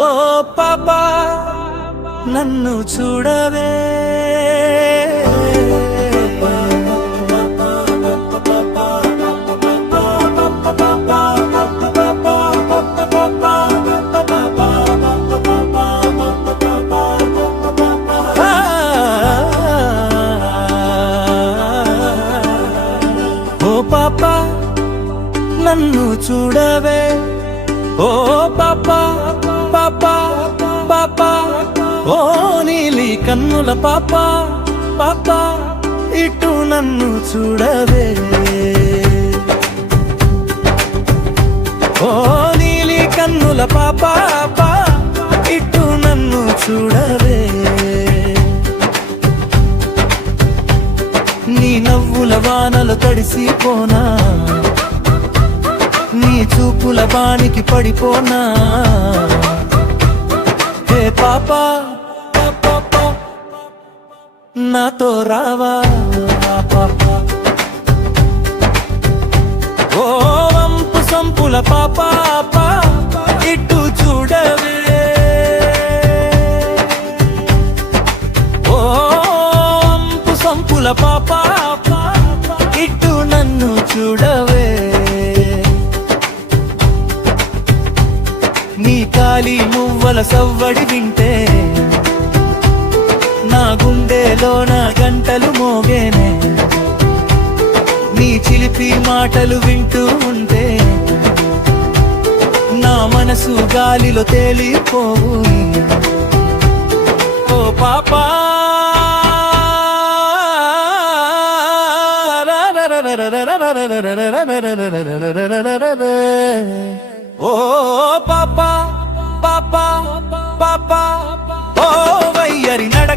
ఓ పాపా నన్ను చూడవే ఓ పాపా నన్ను చూడవే ఓ పాపా పాపా పాపా ఓ నీలి కన్నుల పాపా పాపా ఇటు నన్ను చూడవే ఓ నీలి కన్నుల పాపా పాపా ఇటు నన్ను చూడవే నీ నవ్వుల వానలు తడిసిపోనా నీ చూపుల బానికి పడిపోనా హే పాపా పాపా నాతో రావా పాపా ఓ వంపు సంపుల పాపా ఇటు చూడవే ఓ వంపు సంపుల పాపా ఇటు నన్ను చూడవే నీ కాలి మువ్వల సవ్వడి వింటే నా గుండెలో నా గంటలు మోగేనే నీ చిలిపి మాటలు వింటూ ఉంటే నా మనసు గాలిలో తేలిపోవు ఓ పాపా ఓ పాపా పాపా పాపా ఓ వయ్యరి నడ